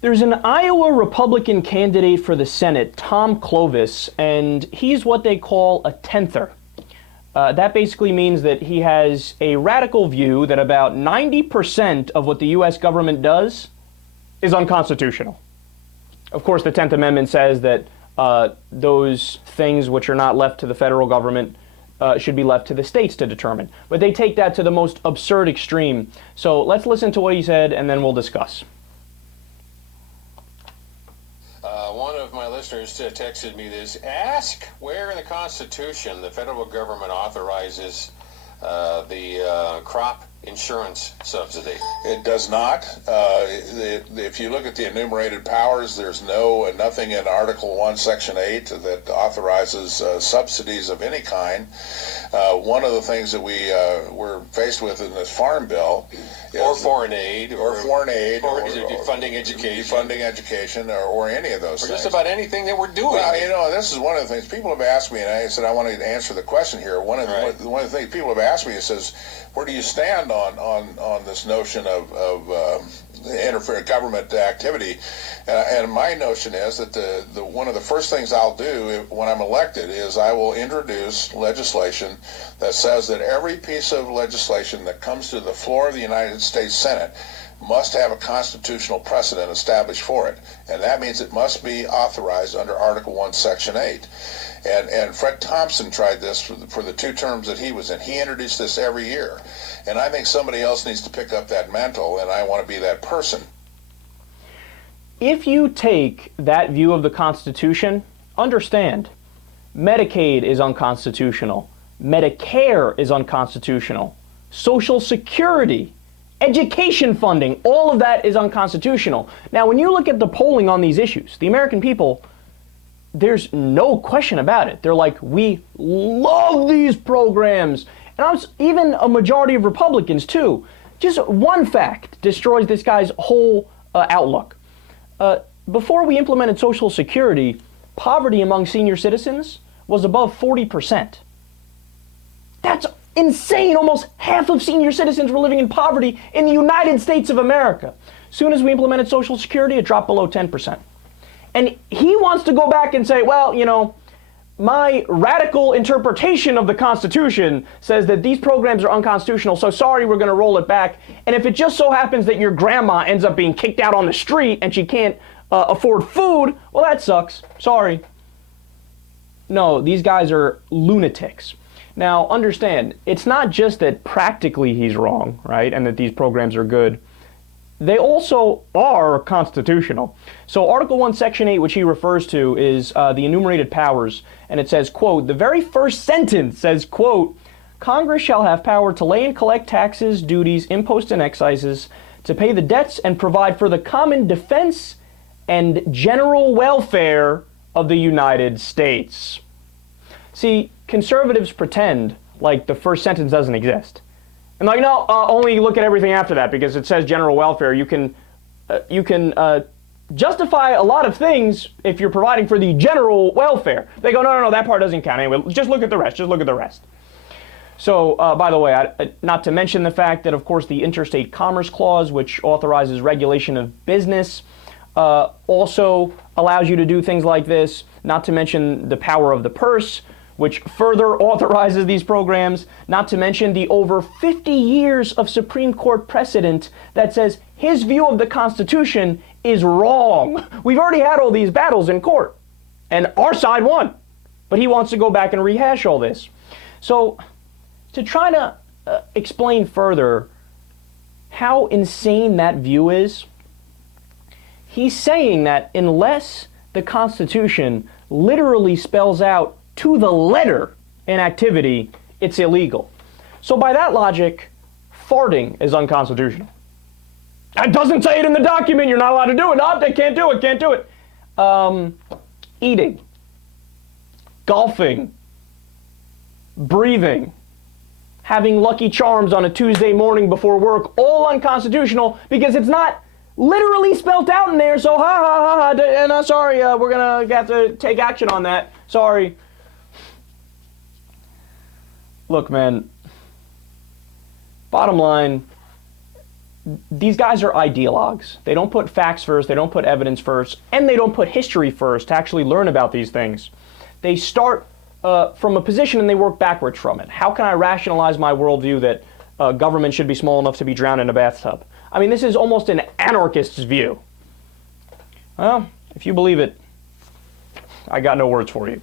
There's an Iowa Republican candidate for the Senate, Tom Clovis, and he's what they call a tenther. That basically means that he has a radical view that about 90% of what the U.S. government does is unconstitutional. Of course, the 10th Amendment says that those things which are not left to the federal government should be left to the states to determine. But they take that to the most absurd extreme. So let's listen to what he said, and then we'll discuss. One of my listeners texted me this: ask where in the Constitution the federal government authorizes the crop insurance subsidy. It does not. If you look at the enumerated powers, there's nothing in Article 1, Section 8 that authorizes subsidies of any kind. One of the things that we're faced with in this farm bill is or foreign aid, or defunding education, or any of those things. Or just about anything that we're doing. Well, this is one of the things people have asked me, and I said I wanted to answer the question here. One of the things people have asked me is, where do you stand on this notion of government activity? And my notion is that the one of the first things I'll do when I'm elected is I will introduce legislation that says that every piece of legislation that comes to the floor of the United States Senate must have a constitutional precedent established for it. And that means it must be authorized under Article 1, Section 8. And Fred Thompson tried this for the 2 terms that he was in. He introduced this every year. And I think somebody else needs to pick up that mantle, and I want to be that person. If you take that view of the Constitution, understand, Medicaid is unconstitutional. Medicare is unconstitutional. Social Security, education funding, all of that is unconstitutional. Now, when you look at the polling on these issues, the American people, there's no question about it. They're like, we love these programs. And even a majority of Republicans, too. Just one fact destroys this guy's whole outlook. Before we implemented Social Security, poverty among senior citizens was above 40%. That's insane. Almost half of senior citizens were living in poverty in the United States of America. As soon as we implemented Social Security, it dropped below 10%. And he wants to go back and say, well, you know, my radical interpretation of the Constitution says that these programs are unconstitutional, so sorry, we're going to roll it back. And if it just so happens that your grandma ends up being kicked out on the street and she can't afford food, well, that sucks. Sorry. No, these guys are lunatics. Now, understand, it's not just that practically he's wrong, right, and that these programs are good. They also are constitutional. So Article 1, Section 8, which he refers to, is the enumerated powers, and it says, quote, the very first sentence says, quote, Congress shall have power to lay and collect taxes, duties, imposts, and excises, to pay the debts and provide for the common defense and general welfare of the United States. See, conservatives pretend like the first sentence doesn't exist. And like, no, only look at everything after that because it says general welfare. You can justify a lot of things if you're providing for the general welfare. They go, no, that part doesn't count. Anyway, just look at the rest. So, by the way, not to mention the fact that, of course, the Interstate Commerce Clause, which authorizes regulation of business, also allows you to do things like this, not to mention the power of the purse, which further authorizes these programs, not to mention the over 50 years of Supreme Court precedent that says his view of the Constitution is wrong. We've already had all these battles in court, and our side won. But he wants to go back and rehash all this. So, to try to explain further how insane that view is, he's saying that unless the Constitution literally spells out to the letter in activity, it's illegal. So by that logic, farting is unconstitutional. That doesn't say it in the document. You're not allowed to do it. No, they can't do it. Eating, golfing, breathing, having Lucky Charms on a Tuesday morning before work, all unconstitutional because it's not literally spelt out in there. So and sorry, we're gonna have to take action on that. Sorry. Look, man, bottom line, these guys are ideologues. They don't put facts first, they don't put evidence first, and they don't put history first to actually learn about these things. They start from a position and they work backwards from it. How can I rationalize my worldview that government should be small enough to be drowned in a bathtub? I mean, this is almost an anarchist's view. Well, if you believe it, I got no words for you.